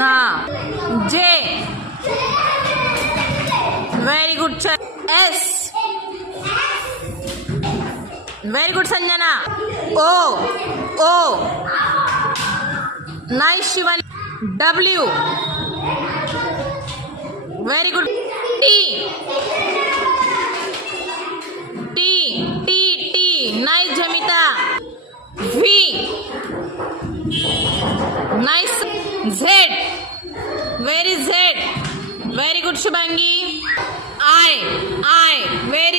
ना. J. Very good. S. Very good, Sanjana. O. Nice, Shivani. W. Very good. T. Nice, Jamita. V. Nice. Z. Where is Z? Very good, Shubhangi. I. Very